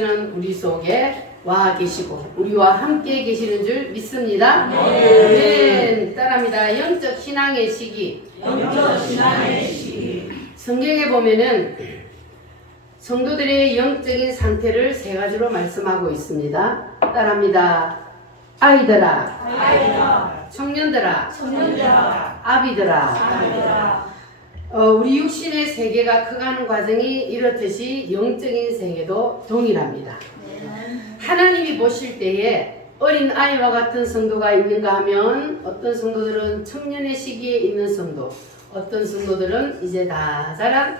는 우리 속에 와 계시고 우리와 함께 계시는 줄 믿습니다. 네. 따라합니다. 영적 신앙의 시기. 영적 신앙의 시기. 성경에 보면은 성도들의 영적인 상태를 세 가지로 말씀하고 있습니다. 따라합니다. 아이들아, 아이들아, 청년들아, 청년들아, 아비들아. 아이들아. 우리 육신의 세계가 커가는 과정이 이렇듯이 영적인 세계도 동일합니다. 하나님이 보실 때에 어린 아이와 같은 성도가 있는가 하면 어떤 성도들은 청년의 시기에 있는 성도, 어떤 성도들은 이제 다 자란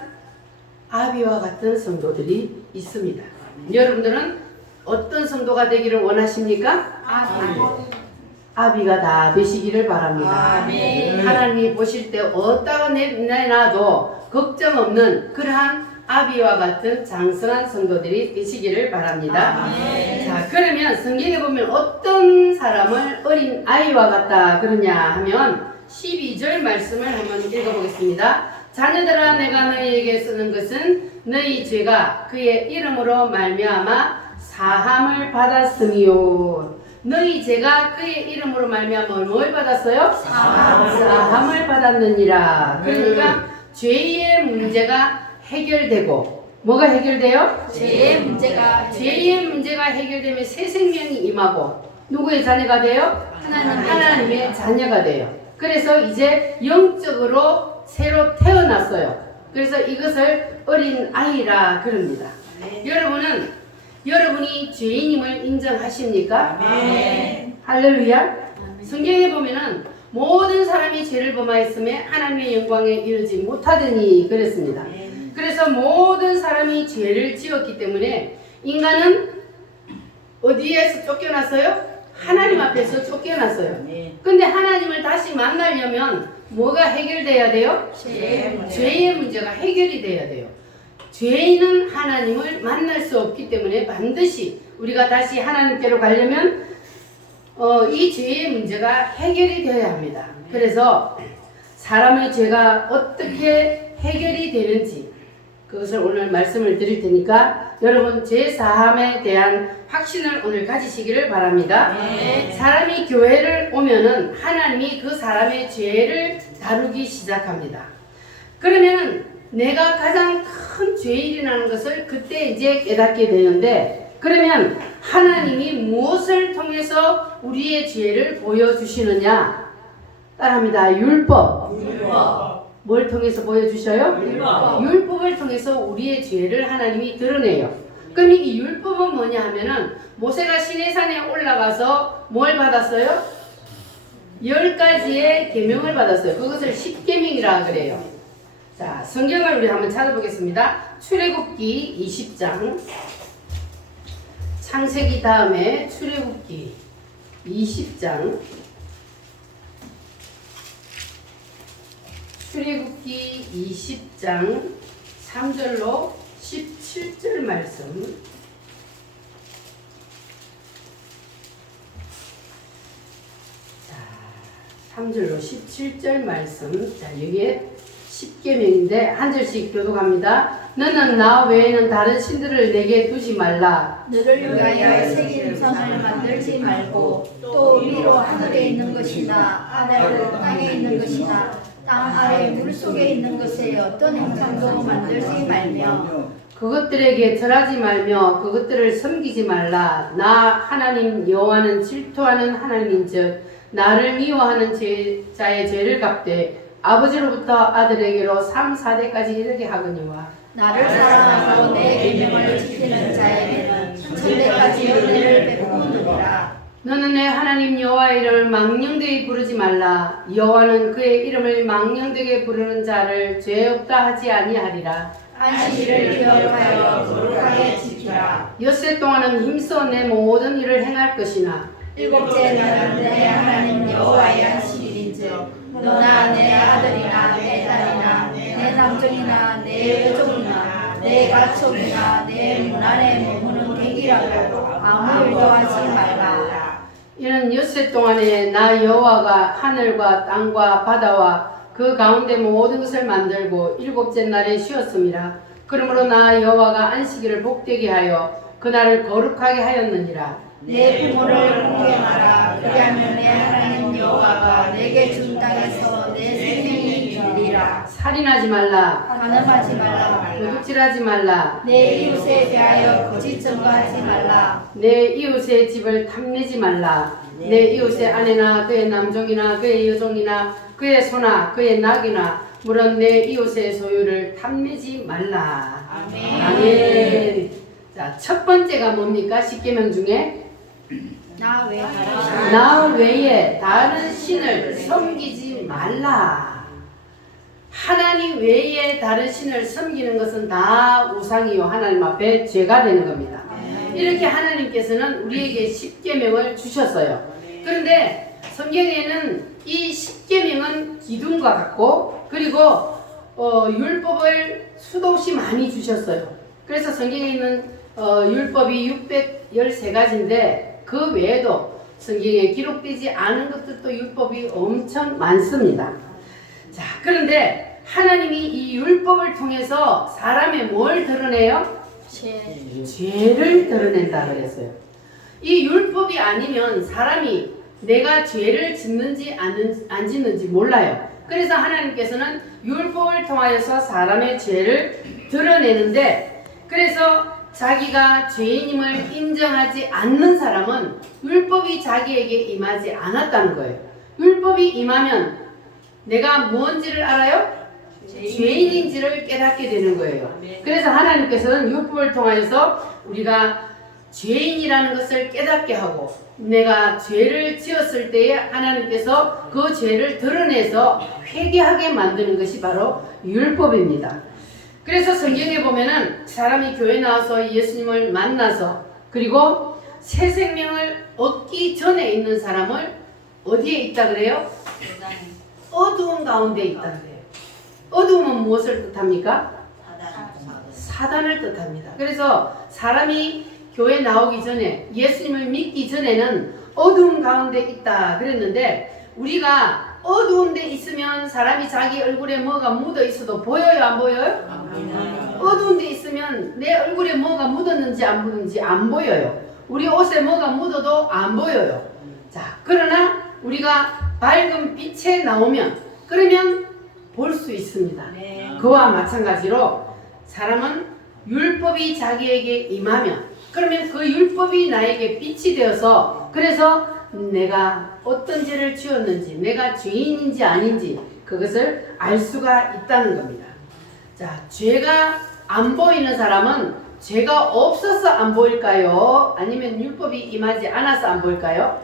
아비와 같은 성도들이 있습니다. 여러분들은 어떤 성도가 되기를 원하십니까? 아비가 다 되시기를 바랍니다. 아멘. 하나님이 보실 때 어디다가 내놔도 걱정 없는 그러한 아비와 같은 장성한 성도들이 되시기를 바랍니다. 아멘. 자, 그러면 성경에 보면 어떤 사람을 어린 아이와 같다 그러냐 하면 12절 말씀을 한번 읽어보겠습니다. 자녀들아, 내가 너희에게 쓰는 것은 너희 죄가 그의 이름으로 말미암아 사함을 받았음이요. 너희 죄가 그의 이름으로 말미암아 뭘 받았어요? 사함을 받았느니라. 그러니까 죄의 문제가 해결되고 뭐가 해결돼요? 죄의 문제가 죄의 문제가 해결되면 새 생명이 임하고 누구의 자녀가 돼요? 하나님의 자녀가 돼요. 그래서 이제 영적으로 새로 태어났어요. 그래서 이것을 어린 아이라 그럽니다. 여러분이 죄인임을 인정하십니까? 아멘. 할렐루야. 성경에 보면은 모든 사람이 죄를 범하였음에 하나님의 영광에 이르지 못하더니 그랬습니다. 그래서 모든 사람이 죄를 지었기 때문에 인간은 어디에서 쫓겨났어요? 하나님 앞에서 쫓겨났어요. 근데 하나님을 다시 만나려면 뭐가 해결돼야 돼요? 죄의 문제가 해결이 돼야 돼요. 죄인은 하나님을 만날 수 없기 때문에 반드시 우리가 다시 하나님께로 가려면 이 죄의 문제가 해결이 되어야 합니다. 그래서 사람의 죄가 어떻게 해결이 되는지 그것을 오늘 말씀을 드릴 테니까 여러분 죄 사함에 대한 확신을 오늘 가지시기를 바랍니다. 사람이 교회를 오면은 하나님이 그 사람의 죄를 다루기 시작합니다. 그러면은 내가 가장 큰 죄일이라는 것을 그때 이제 깨닫게 되는데 그러면 하나님이 무엇을 통해서 우리의 죄를 보여주시느냐? 따라합니다. 율법. 뭘 통해서 보여주셔요? 율법을 통해서 우리의 죄를 하나님이 드러내요. 그럼 이 율법은 뭐냐 하면은 모세가 시내산에 올라가서 뭘 받았어요? 10가지의 계명을 받았어요. 그것을 십계명이라 그래요. 자, 성경을 우리 한번 찾아보겠습니다. 출애굽기 20장. 창세기 다음에 출애굽기 20장. 출애굽기 20장 3절로 17절 말씀. 자, 3절로 17절 말씀. 자, 여기에 10계명인데 한 절씩 교독합니다. 너는 나 외에는 다른 신들을 내게 두지 말라. 너를 위하여 새긴 우상을 만들지 말고 또 위로 하늘에 있는 것이나 아래로 땅에 있는 것이나 땅 아래 물속에 있는 것에 어떤 형상도 만들지 말며 그것들에게 절하지 말며 그것들을 섬기지 말라. 나 하나님 여호와는 질투하는 하나님인즉 나를 미워하는 자의 죄를 갚되 아버지로부터 아들에게로 3, 4대까지 이르게 하거니와 나를 사랑하고 내 계명을 지키는 자에게는 천대까지 은혜를 베푸느니라. 너는 내 하나님 여호와의 이름을 망령되게 부르지 말라. 여호와는 그의 이름을 망령되게 부르는 자를 죄 없다 하지 아니하리라. 안식일을 기억하여 거룩하게 지키라. 엿새 동안은 힘써 내 모든 일을 행할 것이나 일곱째 날은 내 하나님 여호와의 안식일인즉 너나 내 아들이나 내 딸이나 내 남종이나 내 여종이나 내 가축이나 내 문 안에 머무는 객이라도 아무 일도 하지 말라. 이는 엿새 동안에 나 여호와가 하늘과 땅과 바다와 그 가운데 모든 것을 만들고 일곱째 날에 쉬었음이라. 그러므로 나 여호와가 안식일을 복되게 하여 그날을 거룩하게 하였느니라. 내 부모를 공경하라. 그리하면 내 하나님 여호와가 내게 준 땅에서 내 생명이 길리라. 살인하지 말라. 간음하지 말라. 도둑질하지 말라. 내 이웃에 대하여 거짓 증거하지 말라. 내 이웃의 집을 탐내지 말라. 내 이웃의 아내나 그의 남종이나 그의 여종이나 그의 소나 그의 낙이나 물론 내 이웃의 소유를 탐내지 말라. 아멘. 아멘. 자, 첫 번째가 뭡니까? 십계명 중에 나 외에 나 외에 다른 신을 섬기지 말라. 하나님 외에 다른 신을 섬기는 것은 다 우상이요 하나님 앞에 죄가 되는 겁니다. 이렇게 하나님께서는 우리에게 십계명을 주셨어요. 그런데 성경에는 이 십계명은 기둥과 같고 그리고 율법을 수도 없이 많이 주셨어요. 그래서 성경에 있는 율법이 613가지인데 그 외에도 성경에 기록되지 않은 것들도 율법이 엄청 많습니다. 자, 그런데 하나님이 이 율법을 통해서 사람의 뭘 드러내요? 죄를 드러낸다 그랬어요. 이 율법이 아니면 사람이 내가 죄를 짓는지 안 짓는지 몰라요. 그래서 하나님께서는 율법을 통하여서 사람의 죄를 드러내는데, 그래서 자기가 죄인임을 인정하지 않는 사람은 율법이 자기에게 임하지 않았다는 거예요. 율법이 임하면 내가 뭔지를 알아요? 죄인인지를 깨닫게 되는 거예요. 그래서 하나님께서는 율법을 통하여서 우리가 죄인이라는 것을 깨닫게 하고, 내가 죄를 지었을 때에 하나님께서 그 죄를 드러내서 회개하게 만드는 것이 바로 율법입니다. 그래서 성경에 보면은 사람이 교회 나와서 예수님을 만나서 그리고 새 생명을 얻기 전에 있는 사람을 어디에 있다 그래요? 어두운 가운데 있다 그래요. 어두움은 무엇을 뜻합니까? 사단을 뜻합니다. 그래서 사람이 교회 나오기 전에, 예수님을 믿기 전에는 어두움 가운데 있다 그랬는데, 우리가 어두운 데 있으면 사람이 자기 얼굴에 뭐가 묻어 있어도 보여요, 안 보여요? 어두운 데 있으면 내 얼굴에 뭐가 묻었는지 안 묻었는지 안 보여요. 우리 옷에 뭐가 묻어도 안 보여요. 자, 그러나 우리가 밝은 빛에 나오면 그러면 볼 수 있습니다. 그와 마찬가지로 사람은 율법이 자기에게 임하면, 그러면 그 율법이 나에게 빛이 되어서, 그래서 내가 어떤 죄를 지었는지, 내가 죄인인지 아닌지 그것을 알 수가 있다는 겁니다. 자, 죄가 안 보이는 사람은 죄가 없어서 안 보일까요? 아니면 율법이 임하지 않아서 안 보일까요?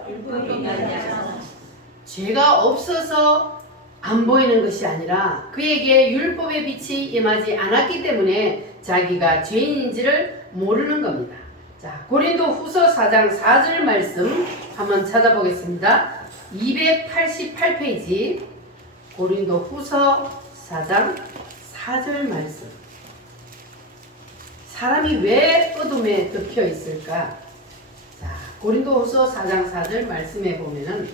죄가 없어서 안 보이는 것이 아니라 그에게 율법의 빛이 임하지 않았기 때문에 자기가 죄인인지를 모르는 겁니다. 자, 고린도 후서 4장 4절 말씀 한번 찾아보겠습니다. 288페이지 고린도 후서 4장 4절 말씀. 사람이 왜 어둠에 덮여 있을까? 자, 고린도 후서 4장 4절 말씀에 보면은,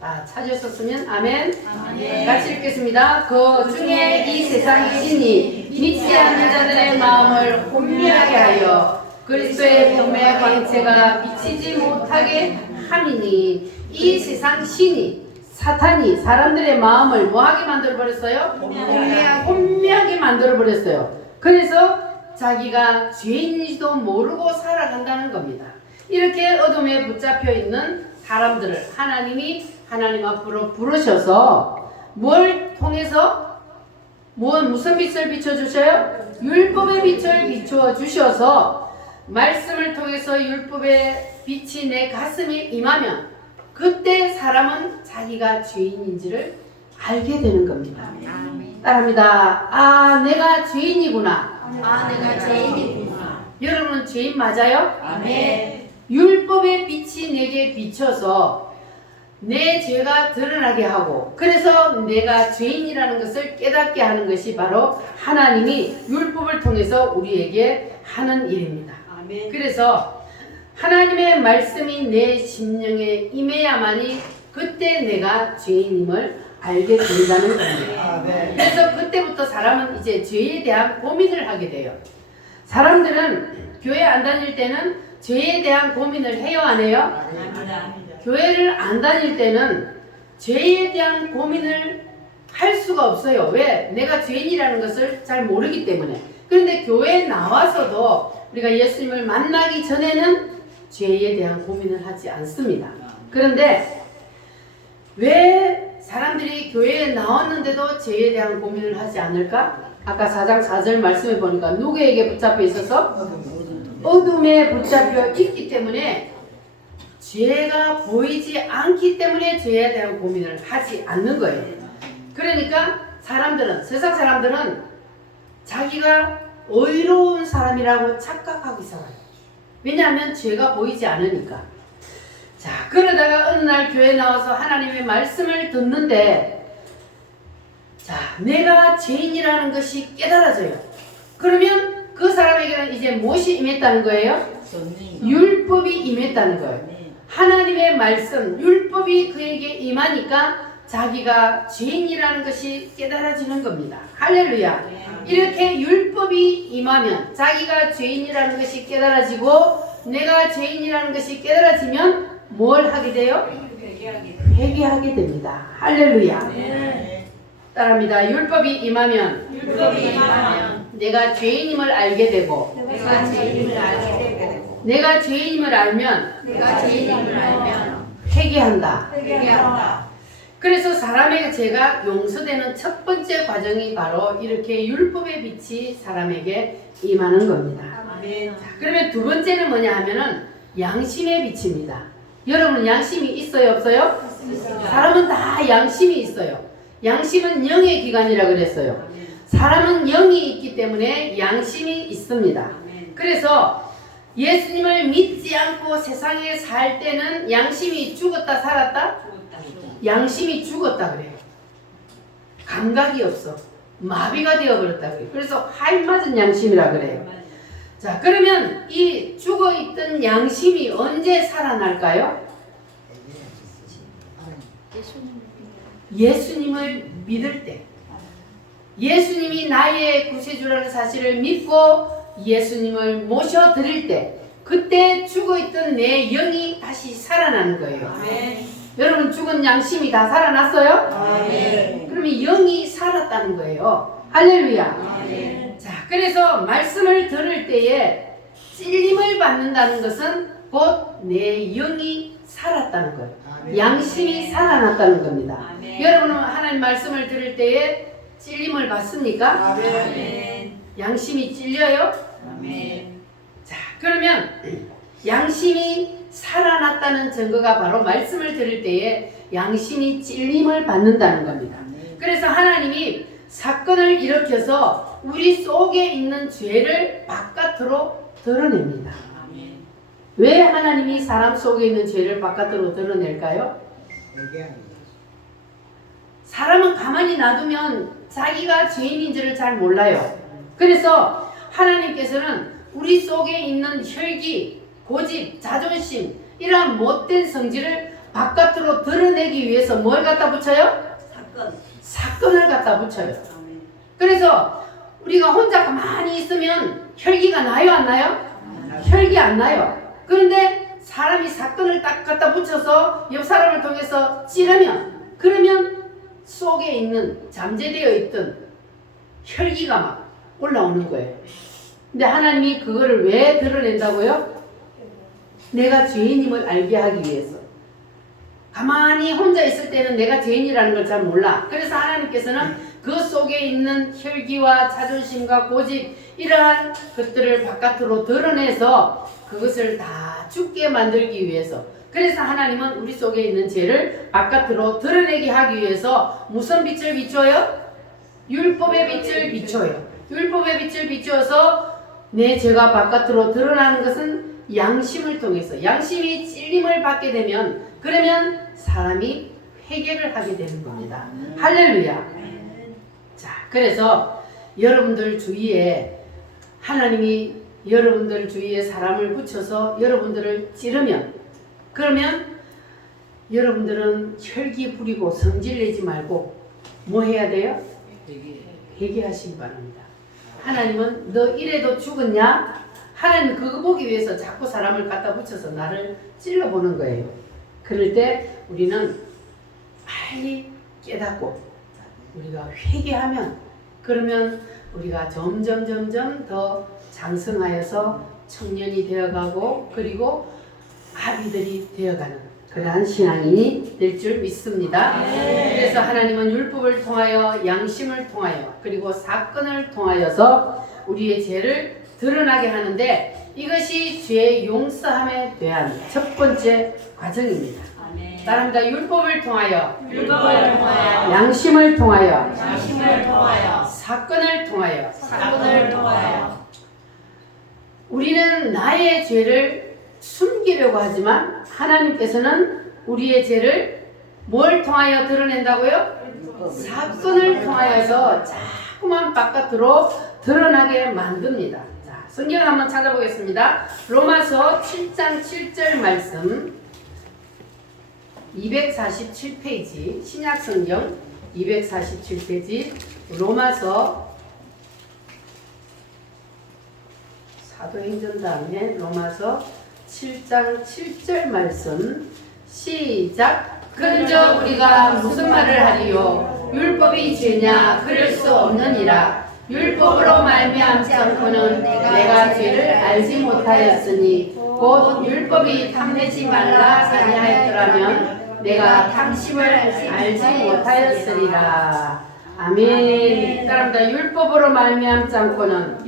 찾으셨으면 아멘. 아멘. 같이 읽겠습니다. 그 중에 이 세상의 신이 믿지 않는 자들의 마음을 혼미하게 하여 그리스도의 몸의 광채가 비치지 못하게 함이니, 이 세상 신이, 사탄이 사람들의 마음을 뭐하게 만들어버렸어요? 혼미하게 만들어버렸어요. 그래서 자기가 죄인인지도 모르고 살아간다는 겁니다. 이렇게 어둠에 붙잡혀 있는 사람들을 하나님이 하나님 앞으로 부르셔서 뭘 통해서 무슨 빛을 비춰주셔요? 율법의 빛을 비춰주셔서 말씀을 통해서 율법의 빛이 내 가슴에 임하면 그때 사람은 자기가 죄인인지를 알게 되는 겁니다. 따라합니다. 아, 내가 죄인이구나. 내가 죄인이구나. 여러분은 죄인 맞아요? 아멘. 율법의 빛이 내게 비춰서 내 죄가 드러나게 하고, 그래서 내가 죄인이라는 것을 깨닫게 하는 것이 바로 하나님이 율법을 통해서 우리에게 하는 일입니다. 그래서 하나님의 말씀이 내 심령에 임해야만이 그때 내가 죄인임을 알게 된다는 겁니다. 그래서 그때부터 사람은 이제 죄에 대한 고민을 하게 돼요. 사람들은 교회 안 다닐 때는 죄에 대한 고민을 해요, 안 해요? 합니다. 교회를 안 다닐 때는 죄에 대한 고민을 할 수가 없어요. 왜? 내가 죄인이라는 것을 잘 모르기 때문에. 그런데 교회에 나와서도 우리가 예수님을 만나기 전에는 죄에 대한 고민을 하지 않습니다. 그런데 왜 사람들이 교회에 나왔는데도 죄에 대한 고민을 하지 않을까? 아까 4장 4절 말씀해 보니까 누구에게 붙잡혀 있어서? 어둠에 붙잡혀 있기 때문에 죄가 보이지 않기 때문에 죄에 대한 고민을 하지 않는 거예요. 그러니까 사람들은, 세상 사람들은 자기가 의로운 사람이라고 착각하고 살아요. 왜냐하면 죄가 보이지 않으니까. 자, 그러다가 어느 날 교회 나와서 하나님의 말씀을 듣는데, 자, 내가 죄인이라는 것이 깨달아져요. 그러면 그 사람에게는 이제 무엇이 임했다는 거예요? 율법이 임했다는 거예요. 하나님의 말씀, 율법이 그에게 임하니까 자기가 죄인이라는 것이 깨달아지는 겁니다. 할렐루야. 이렇게 율법이 임하면 자기가 죄인이라는 것이 깨달아지고 내가 죄인이라는 것이 깨달아지면 뭘 하게 돼요? 회개하게 됩니다. 할렐루야. 따라합니다. 율법이 임하면 내가 죄인임을 알게 되고 내가 죄인임을 알면 회개한다. 그래서 사람의 죄가 용서되는 첫 번째 과정이 바로 이렇게 율법의 빛이 사람에게 임하는 겁니다. 자, 그러면 두 번째는 뭐냐 하면은 양심의 빛입니다. 여러분 양심이 있어요, 없어요? 사람은 다 양심이 있어요. 양심은 영의 기관이라 그랬어요. 사람은 영이 있기 때문에 양심이 있습니다. 그래서 예수님을 믿지 않고 세상에 살 때는 양심이 죽었다 살았다? 양심이 죽었다 그래요. 감각이 없어. 마비가 되어버렸다 그래요. 그래서 하이 맞은 양심이라 그래요. 자, 그러면 이 죽어있던 양심이 언제 살아날까요? 예수님을 믿을 때. 예수님이 나의 구세주라는 사실을 믿고 예수님을 모셔드릴 때, 그때 죽어있던 내 영이 다시 살아나는 거예요. 여러분 죽은 양심이 다 살아났어요? 그러면 영이 살았다는 거예요. 할렐루야. 자, 그래서 말씀을 들을 때에 찔림을 받는다는 것은 곧 내 영이 살았다는 거예요. 양심이 살아났다는 겁니다. 여러분은 하나님 말씀을 들을 때에 찔림을 받습니까? 양심이 찔려요? 자, 그러면 양심이 살아났다는 증거가 바로 말씀을 들을 때에 양심이 찔림을 받는다는 겁니다. 그래서 하나님이 사건을 일으켜서 우리 속에 있는 죄를 바깥으로 드러냅니다. 왜 하나님이 사람 속에 있는 죄를 바깥으로 드러낼까요? 사람은 가만히 놔두면 자기가 죄인인지를 잘 몰라요. 그래서 하나님께서는 우리 속에 있는 혈기, 고집, 자존심, 이러한 못된 성질을 바깥으로 드러내기 위해서 뭘 갖다 붙여요? 사건을 갖다 붙여요. 그래서 우리가 혼자 가만히 있으면 혈기가 나요, 안 나요? 혈기 안 나요. 그런데 사람이 사건을 딱 갖다 붙여서 옆 사람을 통해서 찌르면, 그러면 속에 있는 잠재되어 있던 혈기가 막 올라오는 거예요. 근데 하나님이 그거를 왜 드러낸다고요? 내가 죄인임을 알게 하기 위해서. 가만히 혼자 있을 때는 내가 죄인이라는 걸 잘 몰라. 그래서 하나님께서는 그 속에 있는 혈기와 자존심과 고집, 이러한 것들을 바깥으로 드러내서 그것을 다 죽게 만들기 위해서. 그래서 하나님은 우리 속에 있는 죄를 바깥으로 드러내게 하기 위해서 무슨 빛을 비춰요? 율법의 빛을 비춰요. 율법의 빛을 비추어서 내 죄가 바깥으로 드러나는 것은 양심을 통해서. 양심이 찔림을 받게 되면, 그러면 사람이 회개를 하게 되는 겁니다. 할렐루야. 자, 그래서 여러분들 주위에 하나님이 여러분들 주위에 사람을 붙여서 여러분들을 찌르면, 그러면 여러분들은 혈기 부리고 성질내지 말고 뭐 해야 돼요? 회개하시기 바랍니다. 하나님은 너 이래도 죽었냐? 하나님은 그거 보기 위해서 자꾸 사람을 갖다 붙여서 나를 찔러보는 거예요. 그럴 때 우리는 빨리 깨닫고 우리가 회개하면, 그러면 우리가 점점 더 장성하여서 청년이 되어가고 그리고 아비들이 되어가는 그러한 신앙인이 될 줄 믿습니다. 그래서 하나님은 율법을 통하여, 양심을 통하여, 그리고 사건을 통하여서 우리의 죄를 드러나게 하는데, 이것이 죄 용서함에 대한 첫 번째 과정입니다. 따릅니다. 율법을 통하여, 양심을 통하여, 사건을 통하여. 우리는 나의 죄를 숨기려고 하지만 하나님께서는 우리의 죄를 뭘 통하여 드러낸다고요? 사건을 통하여서 자꾸만 바깥으로 드러나게 만듭니다. 자, 성경 한번 찾아보겠습니다. 로마서 7장 7절 말씀 247페이지, 신약성경 247페이지, 로마서, 사도행전 다음에 로마서 7장 7절 말씀 시작. 그런저 우리가 무슨 말을 하리요? 율법이 죄냐? 그럴 수 없느니라. 율법으로 말미암지 않고는 내가 죄를 알지 못하였으니 곧 율법이 탐내지 말라 아니하였더라면 내가 탐심을 알지 못하였으리라. 아멘. 따릅니다. 율법으로 말미암지 않고는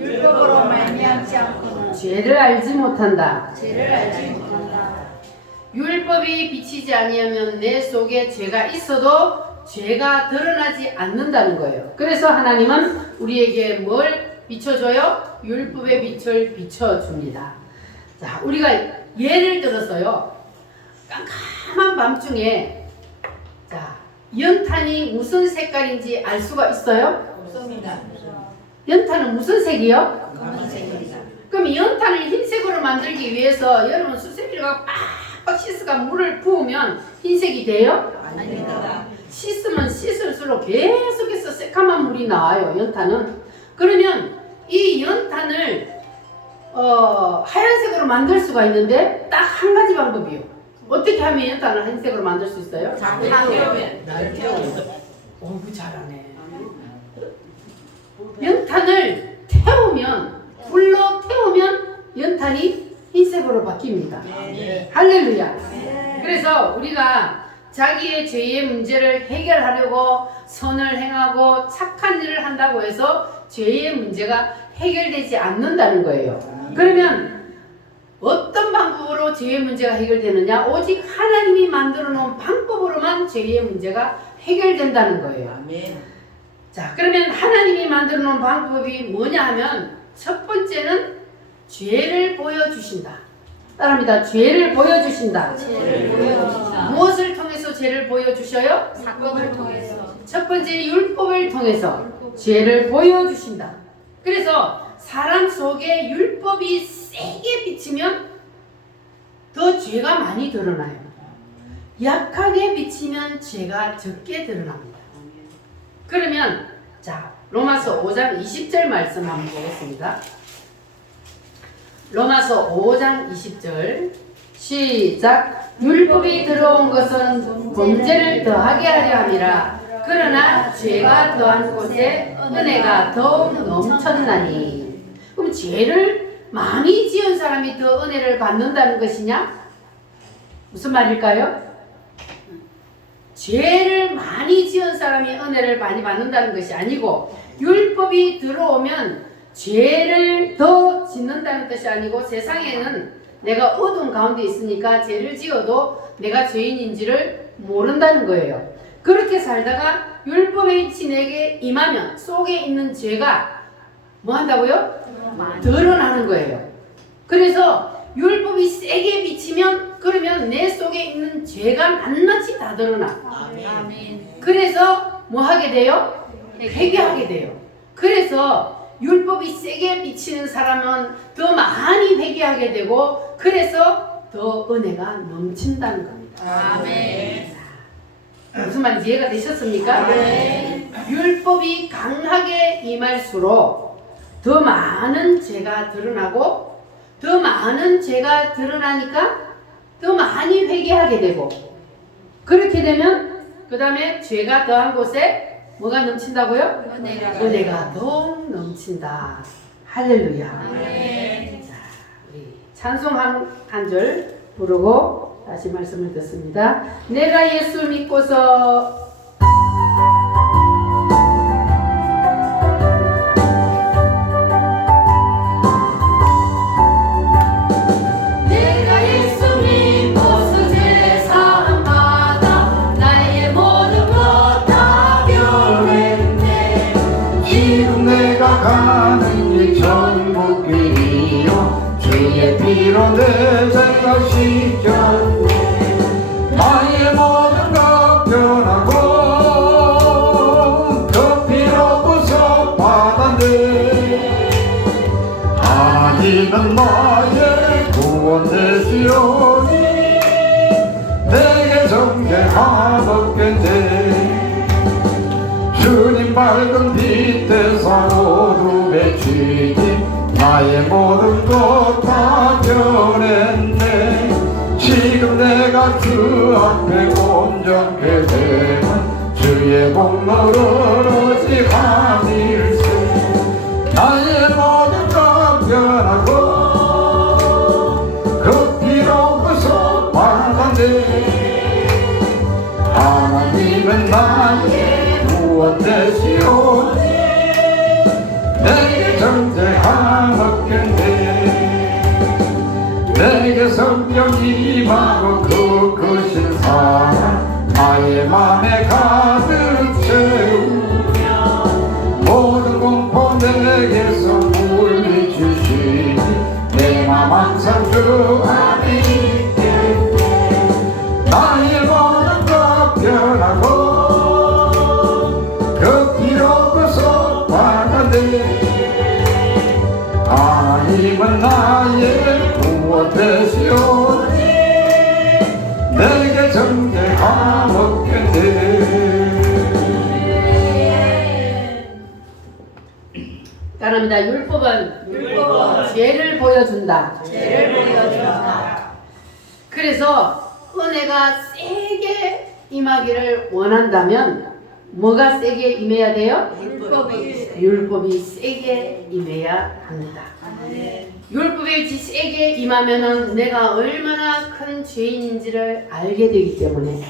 죄를 알지 못한다. 율법이 비치지 아니하면 내 속에 죄가 있어도 죄가 드러나지 않는다는 거예요. 그래서 하나님은 우리에게 뭘 비춰줘요? 율법의 빛을 비춰줍니다. 자, 우리가 예를 들어서요, 깜깜한 밤중에, 자, 연탄이 무슨 색깔인지 알 수가 있어요? 없습니다. 연탄은 무슨 색이요? 검은색입니다. 그럼 연탄을 흰색으로 만들기 위해서 여러분 수세미를 빡빡 씻어가 물을 부으면 흰색이 돼요? 아닙니다. 씻으면 씻을수록 계속해서 새까만 물이 나와요, 연탄은. 그러면 이 연탄을 하얀색으로 만들 수가 있는데 딱 한 가지 방법이요. 어떻게 하면 연탄을 흰색으로 만들 수 있어요? 잘 태우면. 어구, 잘하네. 연탄을 태우면, 불로 태우면 연탄이 흰색으로 바뀝니다. 할렐루야. 그래서 우리가 자기의 죄의 문제를 해결하려고 선을 행하고 착한 일을 한다고 해서 죄의 문제가 해결되지 않는다는 거예요. 그러면 어떤 방법으로 죄의 문제가 해결되느냐? 오직 하나님이 만들어 놓은 방법으로만 죄의 문제가 해결된다는 거예요. 자, 그러면 하나님이 만들어 놓은 방법이 뭐냐 하면 첫 번째는 죄를 보여주신다. 따라합니다. 죄를 보여주신다. 무엇을 통해서 죄를 보여주셔요? 사건을 통해서. 첫 번째 율법을 통해서 죄를 보여주신다. 그래서 사람 속에 율법이 세게 비치면 더 죄가 많이 드러나요. 약하게 비치면 죄가 적게 드러납니다. 그러면 자, 로마서 5장 20절 말씀 한번 보겠습니다. 로마서 5장 20절 시작. 율법이 들어온 것은 범죄를 더하게 하려 함이라. 그러나 죄가 더한 곳에 은혜가 더욱 넘쳤나니. 그럼 죄를 많이 지은 사람이 더 은혜를 받는다는 것이냐? 무슨 말일까요? 죄를 많이 지은 사람이 은혜를 많이 받는다는 것이 아니고, 율법이 들어오면 죄를 더 짓는다는 뜻이 아니고, 세상에는 내가 어두운 가운데 있으니까 죄를 지어도 내가 죄인인지를 모른다는 거예요. 그렇게 살다가 율법의 빛이 내게 임하면 속에 있는 죄가 뭐 한다고요? 드러나는 거예요. 그래서 율법이 세게 비치면, 그러면 내 속에 있는 죄가 낱낱이 다 드러나. 아멘. 그래서 뭐 하게 돼요? 회개하게 돼요. 그래서 율법이 세게 비치는 사람은 더 많이 회개하게 되고, 그래서 더 은혜가 넘친다는 겁니다. 아멘. 무슨 말인지 이해가 되셨습니까? 아멘. 율법이 강하게 임할수록 더 많은 죄가 드러나고, 더 많은 죄가 드러나니까 더 많이 회개하게 되고, 그렇게 되면 그 다음에 죄가 더한 곳에 뭐가 넘친다고요? 은혜가 더욱 넘친다. 할렐루야. 아멘. 자, 우리 찬송 한 절 부르고 다시 말씀을 듣습니다. 내가 예수 믿고서 내가 예수 믿고서 제사함 받아 나의 모든 것 다 변했네. 지금 내가 가는 길 전부 길이요 주의 피로 내 죄가 씻겼네. 나의 모든 것 변하고 그 피로 구속받았네. 하나님은 나의 구원 되시오니 내게 정죄함 없겠네. 주님 밝은 빛에서 어둠에 취임 나의 모든 것 다 변했네. 지금 내가 주 앞에 온전케 되면 주의 공로를 오직 하밀세. 나의 모든 것 변하고 그 피로 구속받았네. 하나님은 나의 구원 되시오니 내게 정죄함 없겠네. 내게 성령이 임하고 그 크신 사랑 나의 맘에 가득 채우며 모든 공포 내게서 물리치시니 내 맘 항상 주 안에 있겠네. 나의 모든 것 변하고 그 피로 구속받았네. 하나님은 나의 구원 되시오니 내게 정죄함 없겠네. 따라합니다. 율법은 죄를 보여준다. 죄를 보여준다. 그래서 은혜가 세게 임하기를 원한다면 뭐가 세게 임해야 돼요? 율법이 세게 임해야 합니다. 율법이 세게 임하면은 내가 얼마나 큰 죄인인지를 알게 되기 때문에,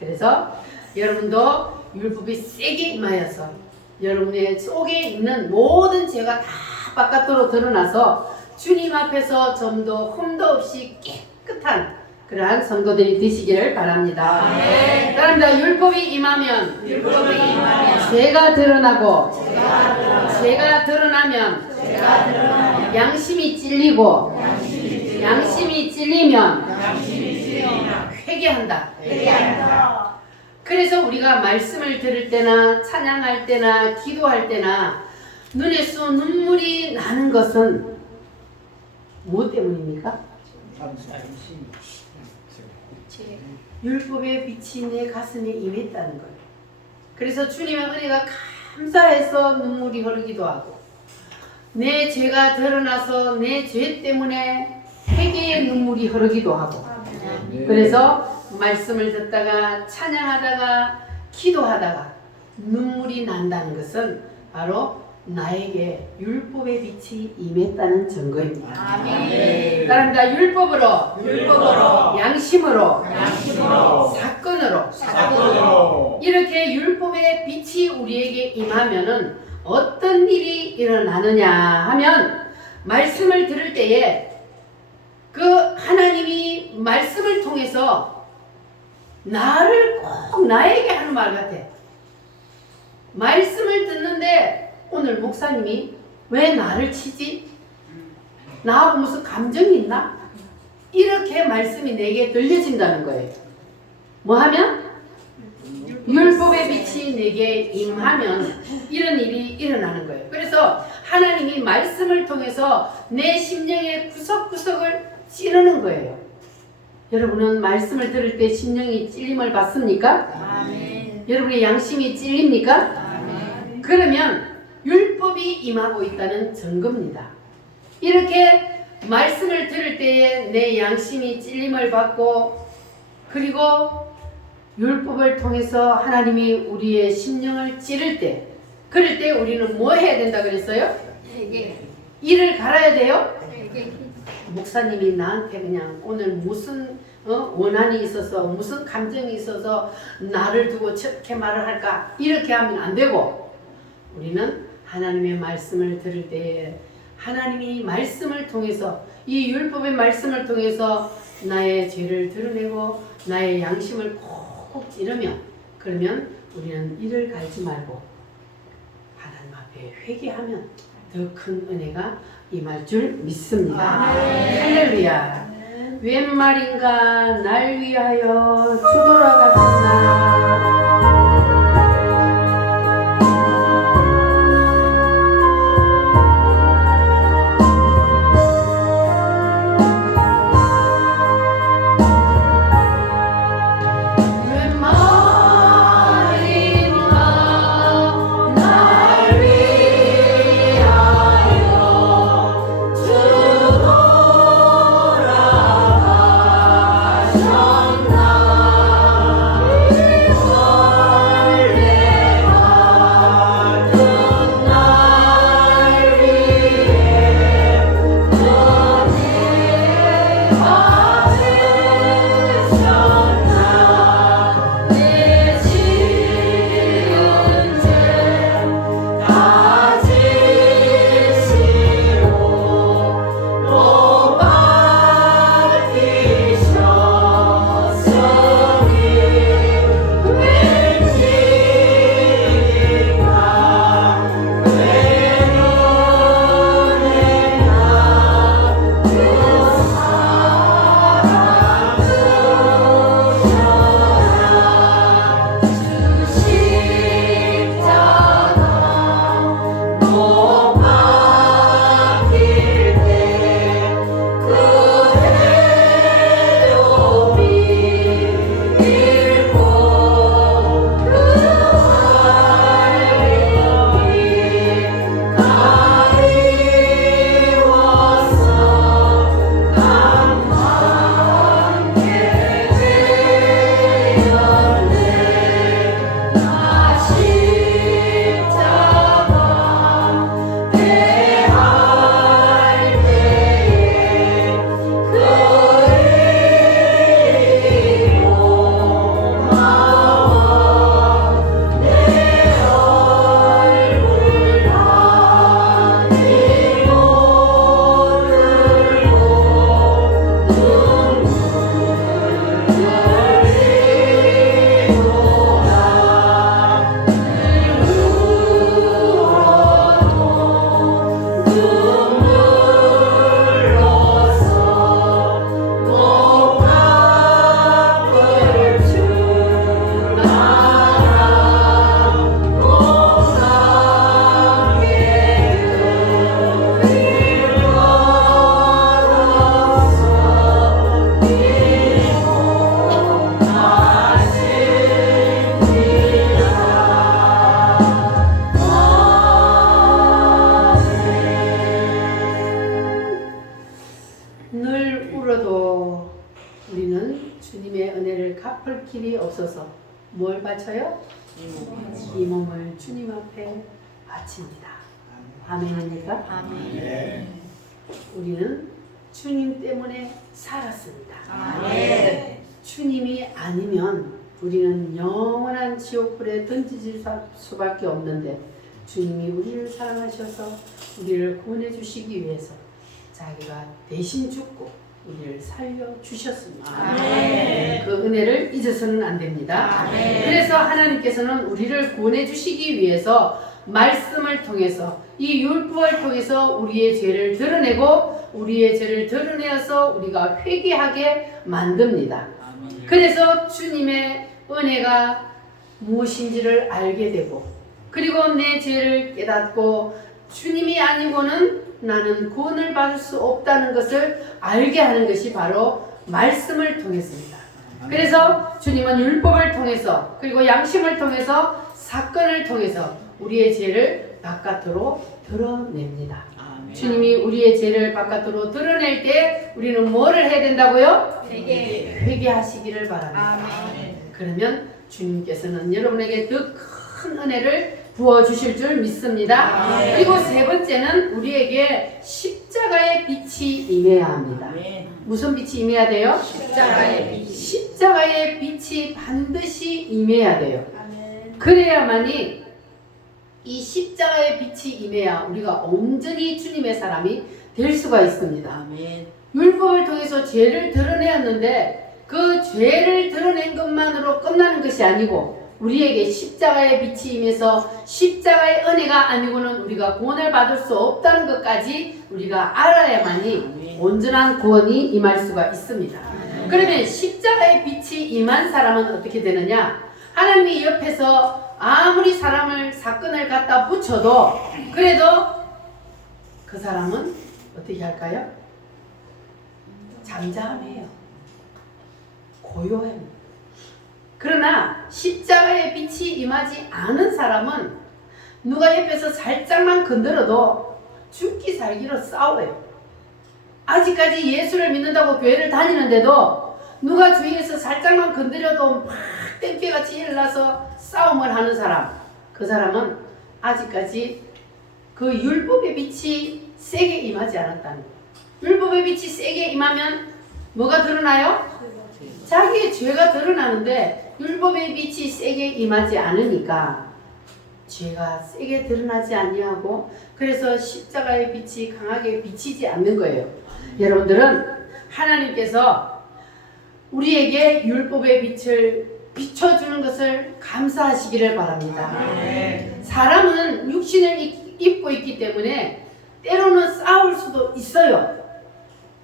그래서 여러분도 율법이 세게 임하여서 여러분의 속에 있는 모든 죄가 다 바깥으로 드러나서 주님 앞에서 점도 흠도 없이 깨끗한 그러한 성도들이 되시기를 바랍니다. 그럽니다. 율법이 임하면 죄가 드러나고, 죄가 드러나면 양심이 찔리고, 양심이 찔리면 회개한다. 그래서 우리가 말씀을 들을 때나 찬양할 때나 기도할 때나 눈에서 눈물이 나는 것은 무엇 때문입니까? 율법의 빛이 내 가슴에 임했다는 거예요. 그래서 주님의 은혜가 감사해서 눈물이 흐르기도 하고, 내 죄가 드러나서 내 죄 때문에 회개의 눈물이 흐르기도 하고, 그래서 말씀을 듣다가 찬양하다가 기도하다가 눈물이 난다는 것은 바로 나에게 율법의 빛이 임했다는 증거입니다. 따라합니다. 율법으로, 양심으로, 사건으로 이렇게 율법의 빛이 우리에게 임하면은 어떤 일이 일어나느냐 하면, 말씀을 들을 때에 그 하나님이 말씀을 통해서 나를 꼭 나에게 하는 말 같아. 말씀을 듣는데 오늘 목사님이 왜 나를 치지? 나하고 무슨 감정이 있나? 이렇게 말씀이 내게 들려진다는 거예요. 뭐 하면? 율법의 빛이 내게 임하면 이런 일이 일어나는 거예요. 그래서 하나님이 말씀을 통해서 내 심령의 구석구석을 찌르는 거예요. 여러분은 말씀을 들을 때 심령이 찔림을 받습니까? 여러분의 양심이 찔립니까? 그러면 율법이 임하고 있다는 증거입니다. 이렇게 말씀을 들을 때에 내 양심이 찔림을 받고 그리고 율법을 통해서 하나님이 우리의 심령을 찌를 때 그럴 때 우리는 뭐 해야 된다 그랬어요? 이를 갈아야 돼요? 목사님이 나한테 그냥 오늘 무슨 원한이 있어서 무슨 감정이 있어서 나를 두고 저렇게 말을 할까 이렇게 하면 안 되고 우리는 하나님의 말씀을 들을 때에 하나님이 말씀을 통해서 이 율법의 말씀을 통해서 나의 죄를 드러내고 나의 양심을 콕콕 찌르면 그러면 우리는 이를 갈지 말고 하나님 앞에 회개하면 더 큰 은혜가 임할 줄 믿습니다. 할렐루야. 웬 말인가 날 위하여 주돌아가셨나. 늘 울어도 우리는 주님의 은혜를 갚을 길이 없어서 뭘 바쳐요? 이 몸을 주님 앞에 바칩니다. 아멘입니까? 아멘. 우리는 주님 때문에 살았습니다. 아멘. 주님이 아니면 우리는 영원한 지옥불에 던져질 수밖에 없는데 주님이 우리를 사랑하셔서 우리를 구원해 주시기 위해서 자기가 대신 죽고 우리를 살려주셨습니다. 아멘. 그 은혜를 잊어서는 안 됩니다. 아멘. 그래서 하나님께서는 우리를 구원해 주시기 위해서 말씀을 통해서 이 율법을 통해서 우리의 죄를 드러내고 우리의 죄를 드러내어서 우리가 회개하게 만듭니다. 그래서 주님의 은혜가 무엇인지를 알게 되고 그리고 내 죄를 깨닫고 주님이 아니고는 나는 구원을 받을 수 없다는 것을 알게 하는 것이 바로 말씀을 통해서입니다. 그래서 주님은 율법을 통해서 그리고 양심을 통해서 사건을 통해서 우리의 죄를 바깥으로 드러냅니다. 주님이 우리의 죄를 바깥으로 드러낼 때 우리는 뭐를 해야 된다고요? 회개하시기를 바랍니다. 그러면 주님께서는 여러분에게 더 큰 은혜를 부어주실 줄 믿습니다. 그리고 세 번째는 우리에게 십자가의 빛이 임해야 합니다. 무슨 빛이 임해야 돼요? 십자가의 빛이 반드시 임해야 돼요. 그래야만이 이 십자가의 빛이 임해야 우리가 온전히 주님의 사람이 될 수가 있습니다. 율법을 통해서 죄를 드러내었는데 그 죄를 드러낸 것만으로 끝나는 것이 아니고 우리에게 십자가의 빛이 임해서 십자가의 은혜가 아니고는 우리가 구원을 받을 수 없다는 것까지 우리가 알아야만이 온전한 구원이 임할 수가 있습니다. 그러면 십자가의 빛이 임한 사람은 어떻게 되느냐? 하나님이 옆에서 아무리 사건을 갖다 붙여도 그래도 그 사람은 어떻게 할까요? 잠잠해요. 고요해요. 그러나 십자가의 빛이 임하지 않은 사람은 누가 옆에서 살짝만 건드려도 죽기 살기로 싸워요. 아직까지 예수를 믿는다고 교회를 다니는데도 누가 주위에서 살짝만 건드려도 막 땡볕같이 일어나서 싸움을 하는 사람, 그 사람은 아직까지 그 율법의 빛이 세게 임하지 않았다는 거예요. 율법의 빛이 세게 임하면 뭐가 드러나요? 자기의 죄가 드러나는데 율법의 빛이 세게 임하지 않으니까 죄가 세게 드러나지 아니하고 그래서 십자가의 빛이 강하게 비치지 않는 거예요. 여러분들은 하나님께서 우리에게 율법의 빛을 비춰주는 것을 감사하시기를 바랍니다. 사람은 육신을 입고 있기 때문에 때로는 싸울 수도 있어요.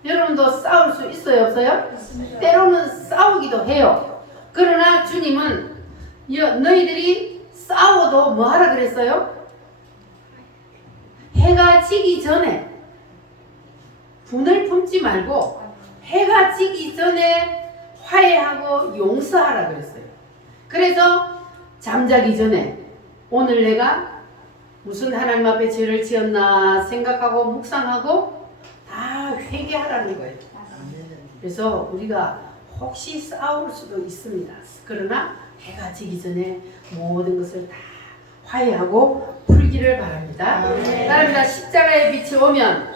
여러분도 싸울 수 있어요, 없어요? 때로는 싸우기도 해요. 그러나 주님은 너희들이 싸워도 뭐 하라 그랬어요? 해가 지기 전에 분을 품지 말고 해가 지기 전에 화해하고 용서하라 그랬어요. 그래서 잠자기 전에 오늘 내가 무슨 하나님 앞에 죄를 지었나 생각하고 묵상하고 다 회개하라는 거예요. 그래서 우리가 혹시 싸울 수도 있습니다. 그러나 해가 지기 전에 모든 것을 다 화해하고 풀기를 바랍니다. 따릅니다. 십자가의 빛이 오면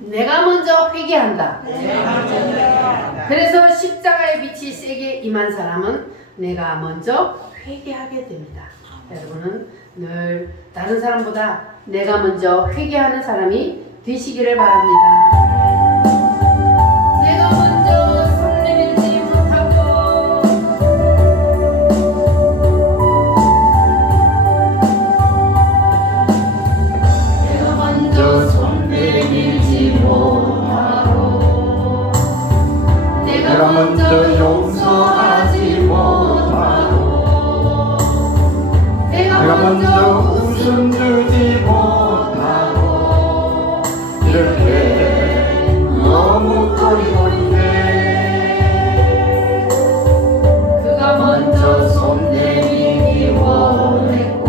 내가 먼저 회개한다. 그래서 십자가의 빛이 세게 임한 사람은 내가 먼저 회개하게 됩니다. 여러분은 늘 다른 사람보다 내가 먼저 회개하는 사람이 되시기를 바랍니다. 내가 먼저 손 내밀지 못하고 내가 먼저 손 내밀지 못하고 내가 먼저 용서하지 못하고 내가 먼저 웃음 주지 못하고 이렇게 너무 어리버리네. 그가 먼저 손 내밀기 원했고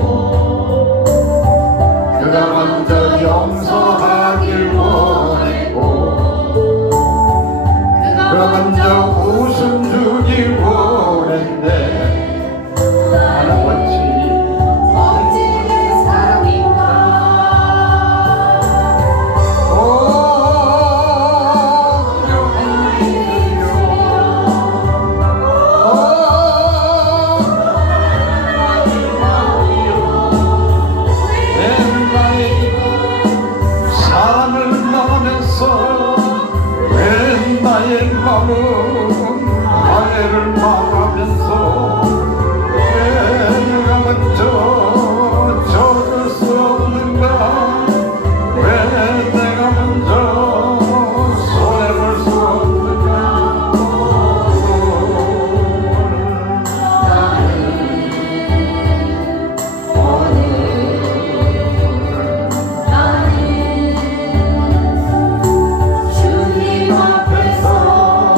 그가 먼저 용서하길 원했고 그가 먼저 웃음 주길 원했네. 나는 원치 아내를 말하면서 내가 먼저 적을 수 없는가? 왜 내가 먼저 손해볼 수 없는가? 주님 앞에서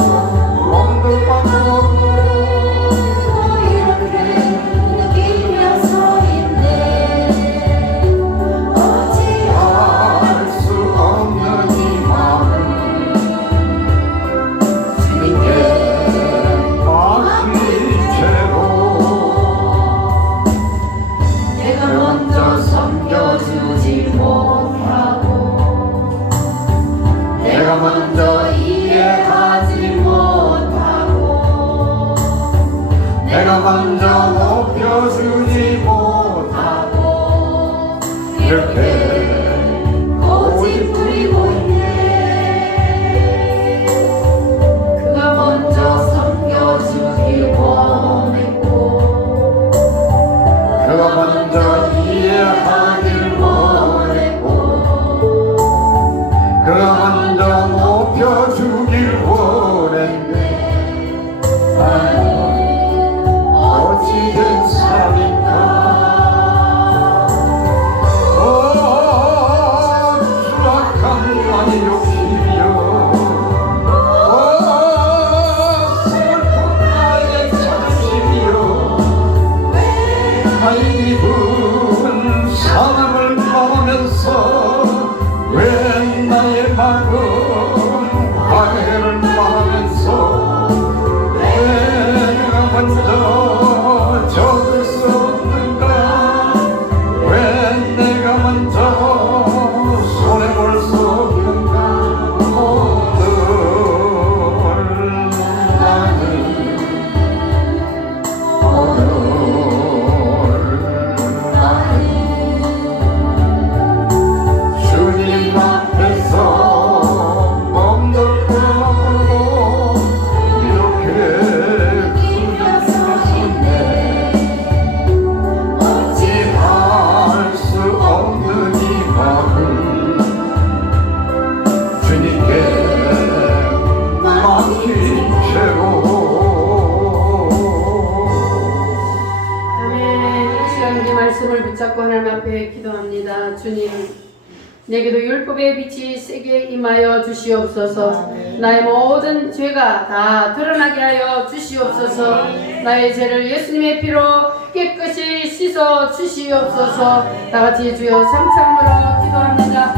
내가 먼저 높여주지 못하고 이렇게 고집 부리고 있네. 그가 먼저 섬겨주길 원했고 그가 먼저 이해하길 원했고 그가 먼저 높여주길 원했네 나는 어찌된 사람인가 추악한 나의 욕심이여 슬픈 나의 자존심이여 하인이 부은 사랑을 바라면서 왜 나의 마음 방해를 바라면서 왜 내가 먼저 적을 수 없는가 왜 내가 먼저 손해볼 수 없는가 오늘 나는 주님 앞에서 몸들 끌어물고 이렇게 부르짖었네 어찌할 수 없는 이 마음 주님께 맡긴 채로 아멘. 이 시간에 말씀을 붙잡고 하나님 앞에 기도합니다. 주님, 내게도 율법의 빛이 세게 임하여 주시옵소서. 나의 모든 죄가 다 드러나게 하여 주시옵소서. 나의 죄를 예수님의 피로 깨끗이 씻어 주시옵소서. 다 같이 주여 삼창으로 기도합니다.